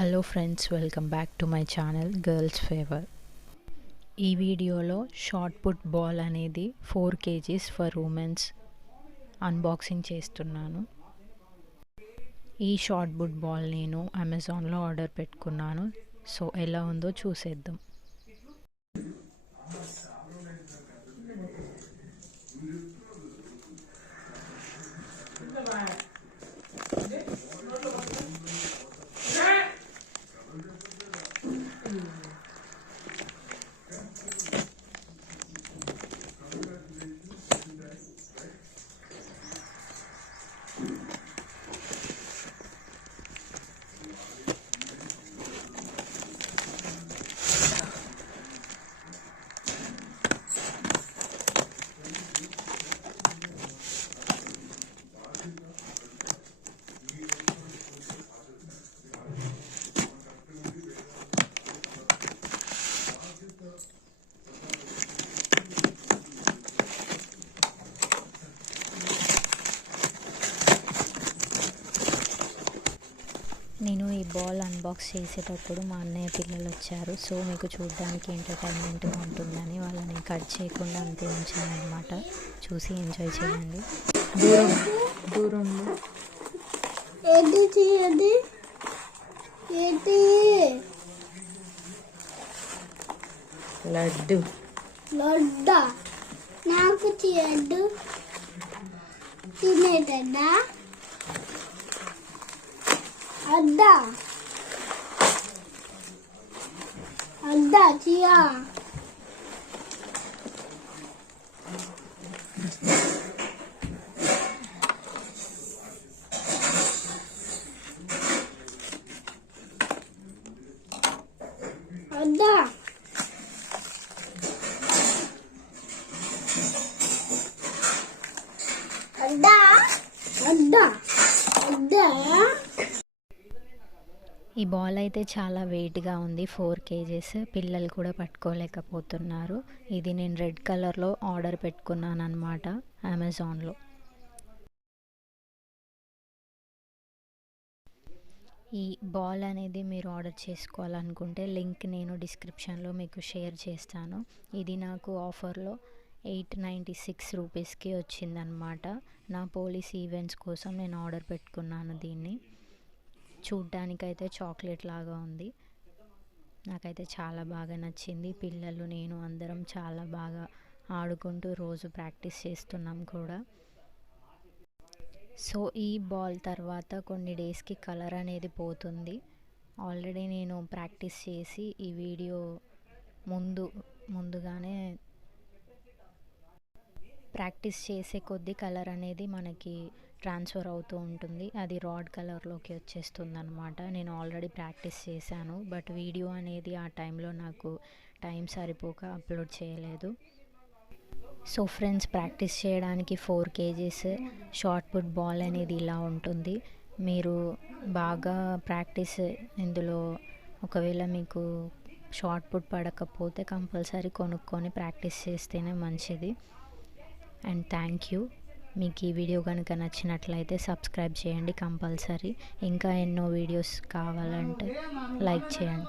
Hello friends, welcome back to my channel girls favour. ఈ వీడియోలో shot put ball అనేది 4 kgs for women's unboxing చేస్తున్నాను. ఈ shot put ball నేను అమెజాన్లో ఆర్డర్ పెట్టుకున్నాను. సో ఎలా ఉందో చూసేద్దాం. నేను ఈ బాల్ అన్బాక్స్ చేసేటప్పుడు మా అన్నయ్య పిల్లలు వచ్చారు. సో మీకు చూడడానికి ఎంటర్టైన్మెంట్గా ఉంటుందని వాళ్ళని కట్ చేయకుండా అంతే ఉంచాను అనమాట. చూసి ఎంజాయ్ చేయండి. లడ్డు నాకు చేయద్దు తినేటద్దా అద్దా అద్దా చియా అద్దా అద్దా అద్దా అద్దా. ఈ బాల్ అయితే చాలా వెయిట్గా ఉంది, 4 kgs. పిల్లలు కూడా పట్టుకోలేకపోతున్నారు. ఇది నేను రెడ్ కలర్లో ఆర్డర్ పెట్టుకున్నాను అనమాట అమెజాన్లో. ఈ బాల్ అనేది మీరు ఆర్డర్ చేసుకోవాలనుకుంటే లింక్ నేను డిస్క్రిప్షన్లో మీకు షేర్ చేస్తాను. ఇది నాకు ఆఫర్లో 896 రూపీస్కి వచ్చిందనమాట. నా పోలీస్ ఈవెంట్స్ కోసం నేను ఆర్డర్ పెట్టుకున్నాను దీన్ని. చూడ్డానికైతే చాక్లెట్ లాగా ఉంది. నాకైతే చాలా బాగా నచ్చింది. పిల్లలు నేను అందరం చాలా బాగా ఆడుకుంటూ రోజు ప్రాక్టీస్ చేస్తున్నాం కూడా. సో ఈ బాల్ తర్వాత కొన్ని డేస్కి కలర్ అనేది పోతుంది. ఆల్రెడీ నేను ప్రాక్టీస్ చేసి ఈ వీడియో ముందుగానే ప్రాక్టీస్ చేసే కొద్దీ కలర్ అనేది మనకి ట్రాన్స్ఫర్ అవుతూ ఉంటుంది. అది రాడ్ కలర్లోకి వచ్చేస్తుంది అనమాట. నేను ఆల్రెడీ ప్రాక్టీస్ చేశాను, బట్ వీడియో అనేది ఆ టైంలో నాకు టైం సరిపోక అప్లోడ్ చేయలేదు. సో ఫ్రెండ్స్, ప్రాక్టీస్ చేయడానికి 4 kgs షార్ట్ పుట్ బాల్ అనేది ఇలా ఉంటుంది. మీరు బాగా ప్రాక్టీస్ ఇందులో ఒకవేళ మీకు షార్ట్ పుట్ పడకపోతే కంపల్సరీ కొనుక్కొని ప్రాక్టీస్ చేస్తేనే మంచిది. And thank you. మీకు ఈ వీడియో కనుక నచ్చినట్లయితే సబ్స్క్రైబ్ చేయండి కంపల్సరీ. ఇంకా ఎన్నో వీడియోస్ కావాలంటే లైక్ చేయండి.